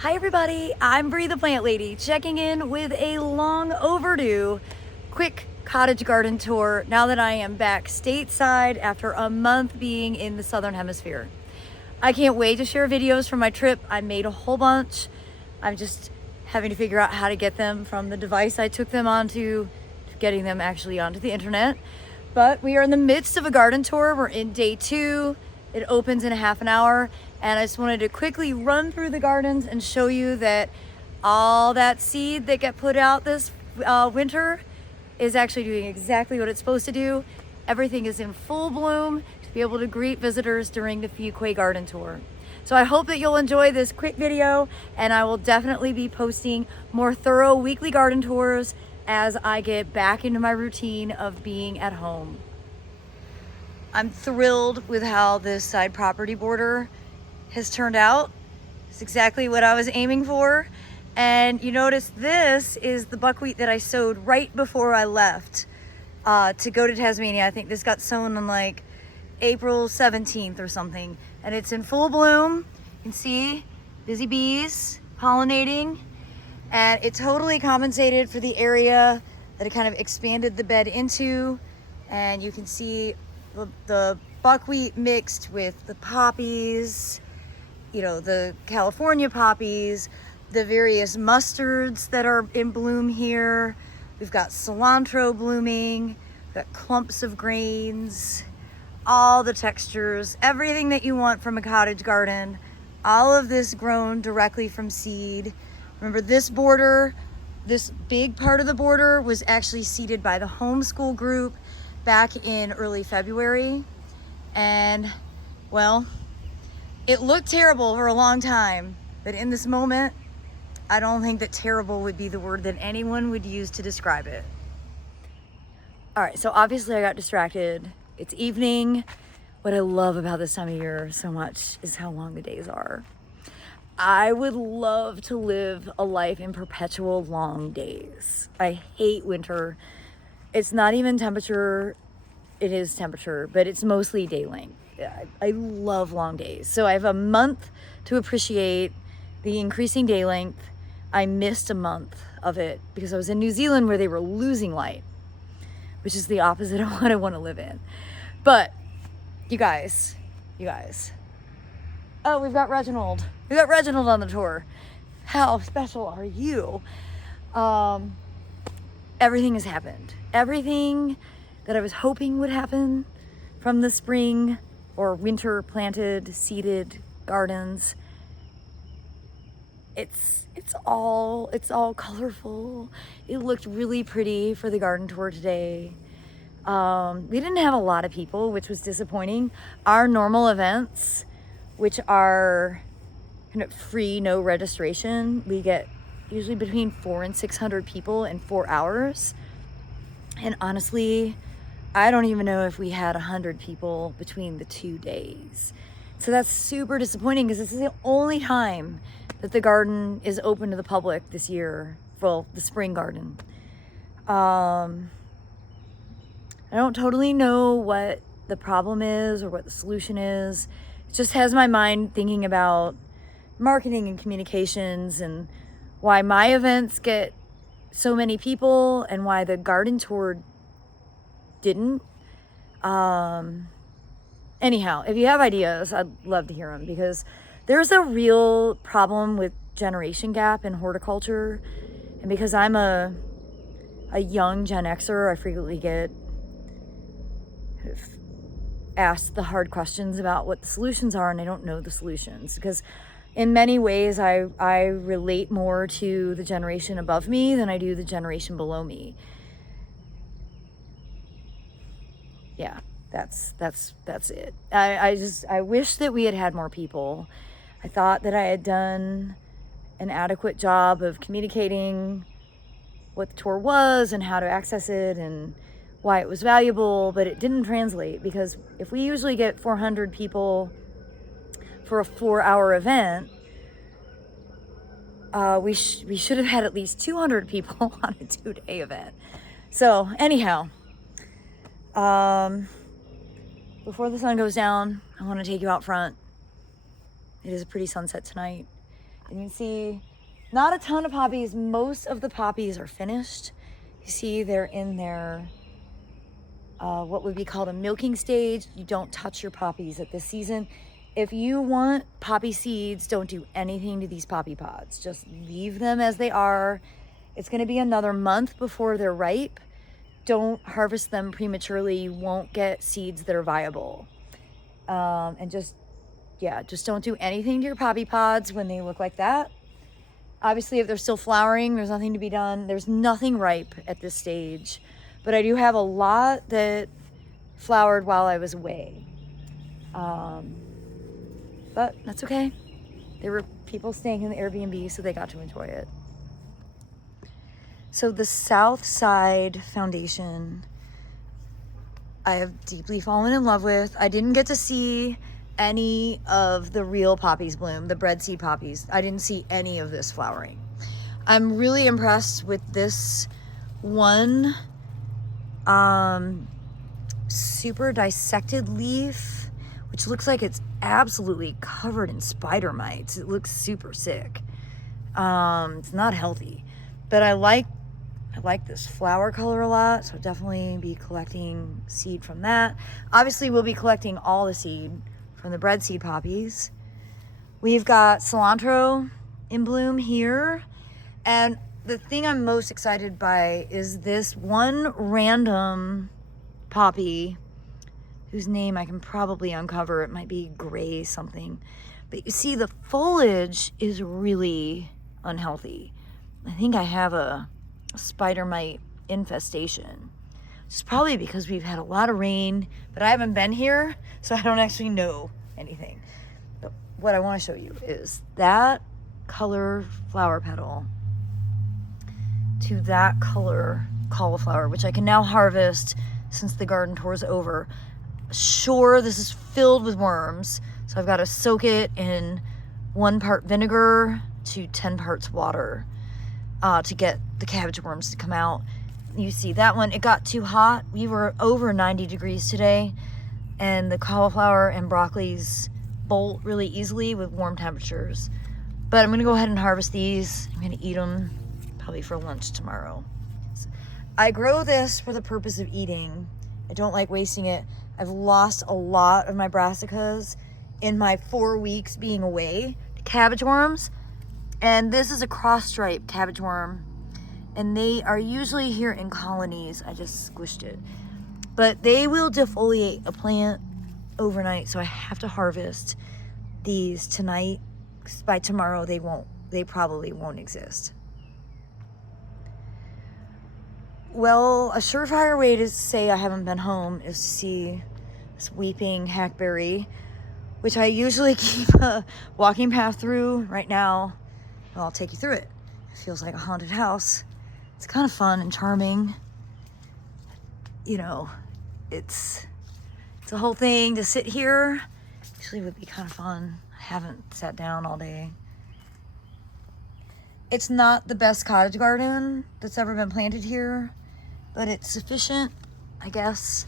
Hi everybody, I'm Bree the Plant Lady, checking in with a long overdue quick cottage garden tour now that I am back stateside after a month being in the Southern Hemisphere. I can't wait to share videos from my trip. I made a whole bunch. I'm just having to figure out how to get them from the device I took them onto to getting them actually onto the internet. But we are in the midst of a garden tour. We're in day 2. It opens in a half an hour. And I just wanted to quickly run through the gardens and show you that all that seed that got put out this winter is actually doing exactly what it's supposed to do. Everything is in full bloom to be able to greet visitors during the Fuquay Garden Tour. So I hope that you'll enjoy this quick video, and I will definitely be posting more thorough weekly garden tours as I get back into my routine of being at home. I'm thrilled with how this side property border has turned out. It's exactly what I was aiming for. And you notice this is the buckwheat that I sowed right before I left to go to Tasmania. I think this got sown on like April 17th or something. And it's in full bloom. You can see busy bees pollinating. And it totally compensated for the area that it kind of expanded the bed into. And you can see the buckwheat mixed with the poppies, you know, the California poppies, the various mustards that are in bloom here. We've got cilantro blooming, we've got clumps of grains, all the textures, everything that you want from a cottage garden. All of this grown directly from seed. Remember, this border, this big part of the border was actually seeded by the homeschool group back in early February. And well, it looked terrible for a long time, but in this moment, I don't think that terrible would be the word that anyone would use to describe it. All right, so obviously I got distracted. It's evening. What I love about this time of year so much is how long the days are. I would love to live a life in perpetual long days. I hate winter. It's not even temperature. It is temperature, but it's mostly day length. I love long days. So I have a month to appreciate the increasing day length. I missed a month of it because I was in New Zealand where they were losing light, which is the opposite of what I want to live in. But you guys. Oh, we've got Reginald. We've got Reginald on the tour. How special are you? Everything has happened. Everything that I was hoping would happen from the spring or winter planted, seeded gardens. It's all colorful. It looked really pretty for the garden tour today. We didn't have a lot of people, which was disappointing. Our normal events, which are kind of free, no registration, we get usually between 400 and 600 people in 4 hours. And honestly, I don't even know if we had 100 people between the 2 days. So that's super disappointing because this is the only time that the garden is open to the public this year. Well, the spring garden. I don't totally know what the problem is or what the solution is. It just has my mind thinking about marketing and communications and why my events get so many people and why the garden tour didn't. Anyhow, if you have ideas, I'd love to hear them because there's a real problem with generation gap in horticulture. And because I'm a young Gen Xer, I frequently get asked the hard questions about what the solutions are, and I don't know the solutions because in many ways I relate more to the generation above me than I do the generation below me. Yeah, that's it. I wish that we had more people. I thought that I had done an adequate job of communicating what the tour was and how to access it and why it was valuable, but it didn't translate because if we usually get 400 people for a 4-hour event, we should have had at least 200 people on a 2-day event. So anyhow, before the sun goes down, I want to take you out front. It is a pretty sunset tonight. And you see not a ton of poppies. Most of the poppies are finished. You see they're in their what would be called a milking stage. You don't touch your poppies at this season. If you want poppy seeds, don't do anything to these poppy pods. Just leave them as they are. It's going to be another month before they're ripe. Don't harvest them prematurely. You won't get seeds that are viable. And just don't do anything to your poppy pods when they look like that. Obviously, if they're still flowering, there's nothing to be done. There's nothing ripe at this stage. But I do have a lot that flowered while I was away. But that's okay. There were people staying in the Airbnb, so they got to enjoy it. So the South Side Foundation, I have deeply fallen in love with. I didn't get to see any of the real poppies bloom, the Breadseed poppies. I didn't see any of this flowering. I'm really impressed with this one super dissected leaf, which looks like it's absolutely covered in spider mites. It looks super sick. It's not healthy, but I like this flower color a lot, so I'll definitely be collecting seed from that. Obviously, we'll be collecting all the seed from the Breadseed poppies. We've got cilantro in bloom here, and the thing I'm most excited by is this one random poppy whose name I can probably uncover. It might be gray something, but you see the foliage is really unhealthy. I think I have a spider mite infestation. It's probably because we've had a lot of rain, but I haven't been here, so I don't actually know anything. But what I want to show you is that color flower petal to that color cauliflower, which I can now harvest since the garden tour is over. Sure, this is filled with worms, so I've got to soak it in 1 part vinegar to 10 parts water to get the cabbage worms to come out. You see that one, it got too hot. We were over 90 degrees today, and the cauliflower and broccolis bolt really easily with warm temperatures. But I'm gonna go ahead and harvest these. I'm gonna eat them probably for lunch tomorrow. I grow this for the purpose of eating. I don't like wasting it. I've lost a lot of my brassicas in my 4 weeks being away to cabbage worms. And this is a cross-striped cabbage worm. And they are usually here in colonies. I just squished it. But they will defoliate a plant overnight, so I have to harvest these tonight. 'Cause by tomorrow they probably won't exist. Well, a surefire way to say I haven't been home is to see this weeping hackberry, which I usually keep a walking path through. Right now, well, I'll take you through it. It feels like a haunted house. It's kind of fun and charming. You know, it's a whole thing to sit here. Actually, it would be kind of fun. I haven't sat down all day. It's not the best cottage garden that's ever been planted here, but it's sufficient, I guess.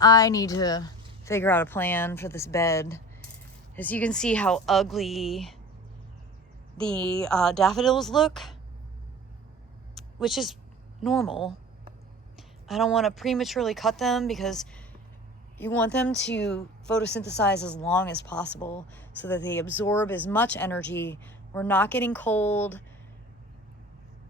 I need to figure out a plan for this bed. As you can see how ugly the daffodils look, which is normal. I don't want to prematurely cut them because you want them to photosynthesize as long as possible so that they absorb as much energy. We're not getting cold,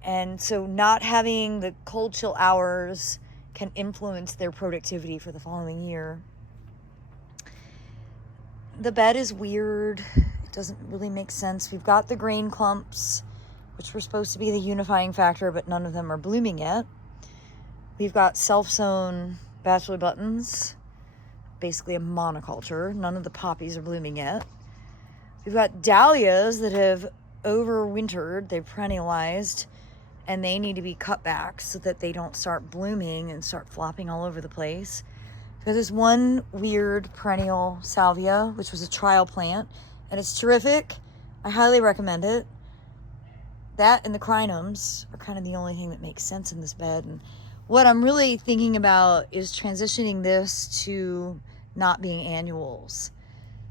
and so not having the cold chill hours can influence their productivity for the following year. The bed is weird. It doesn't really make sense. We've got the grain clumps, which were supposed to be the unifying factor, but none of them are blooming yet. We've got self-sown bachelor buttons, basically a monoculture. None of the poppies are blooming yet. We've got dahlias that have overwintered, they've perennialized, and they need to be cut back so that they don't start blooming and start flopping all over the place. There's this one weird perennial salvia, which was a trial plant, and it's terrific. I highly recommend it. That and the crinums are kind of the only thing that makes sense in this bed. And what I'm really thinking about is transitioning this to not being annuals,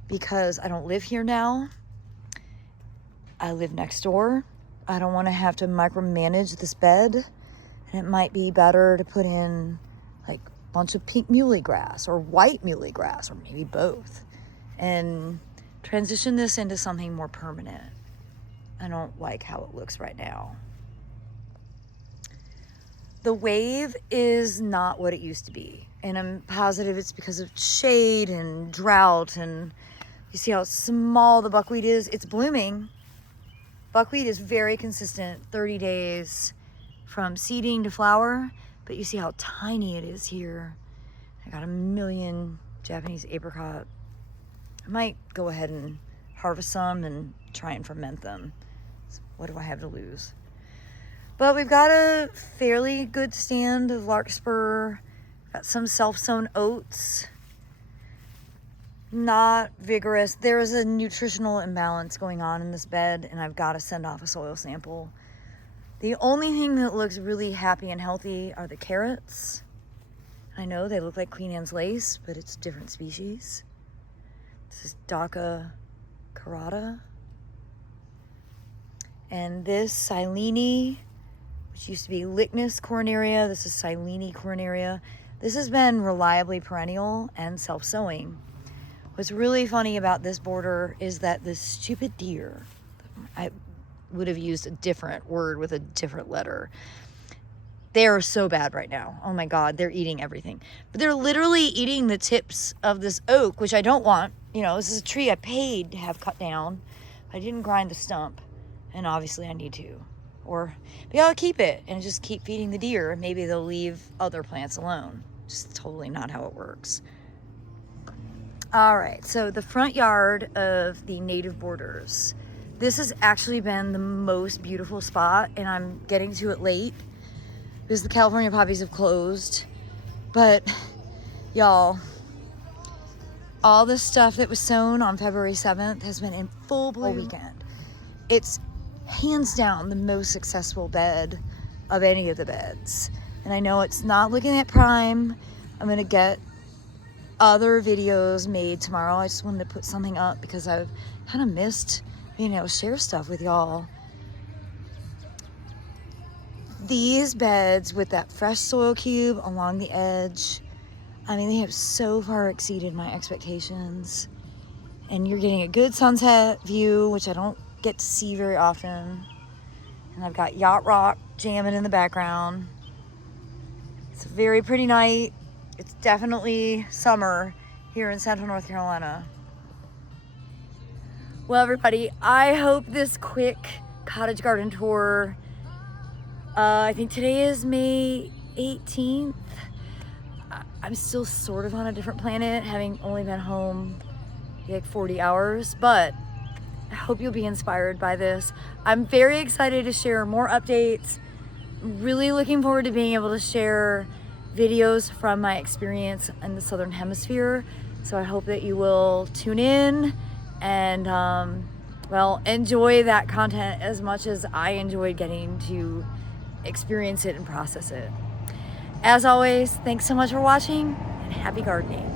because I don't live here now. I live next door. I don't want to have to micromanage this bed. And it might be better to put in like a bunch of pink muhly grass or white muhly grass, or maybe both, and transition this into something more permanent. I don't like how it looks right now. The wave is not what it used to be, and I'm positive it's because of shade and drought. And you see how small the buckwheat is? It's blooming. Buckwheat is very consistent, 30 days from seeding to flower, but you see how tiny it is here. I got a million Japanese apricot. I might go ahead and harvest some and try and ferment them. So what do I have to lose? But we've got a fairly good stand of larkspur. Got some self-sown oats. Not vigorous. There is a nutritional imbalance going on in this bed, and I've got to send off a soil sample. The only thing that looks really happy and healthy are the carrots. I know they look like Queen Anne's lace, but it's a different species. This is Daca carota. And this Silene, which used to be Lychnis coronaria. This is Silene coronaria. This has been reliably perennial and self-sowing. What's really funny about this border is that this stupid deer, I would have used a different word with a different letter. They are so bad right now. Oh my God, they're eating everything. But they're literally eating the tips of this oak, which I don't want. You know, this is a tree I paid to have cut down. I didn't grind the stump, and obviously I need to. Or maybe I'll keep it and just keep feeding the deer. Maybe they'll leave other plants alone. Just totally not how it works. All right, so the front yard of the native borders. This has actually been the most beautiful spot, and I'm getting to it late because the California poppies have closed. But y'all, all this stuff that was sown on February 7th has been in full bloom all weekend. It's hands down the most successful bed of any of the beds. And I know it's not looking at prime. I'm gonna get other videos made tomorrow. I just wanted to put something up because I've kind of missed being able to share stuff with y'all. These beds with that fresh soil cube along the edge, I mean, they have so far exceeded my expectations. And you're getting a good sunset view, which I don't get to see very often. And I've got Yacht Rock jamming in the background. It's a very pretty night. It's definitely summer here in Central North Carolina. Well, everybody, I hope this quick cottage garden tour, I think today is May 18th. I'm still sort of on a different planet, having only been home like 40 hours, but I hope you'll be inspired by this. I'm very excited to share more updates. I'm really looking forward to being able to share videos from my experience in the Southern Hemisphere. So I hope that you will tune in and well, enjoy that content as much as I enjoyed getting to experience it and process it. As always, thanks so much for watching, and happy gardening.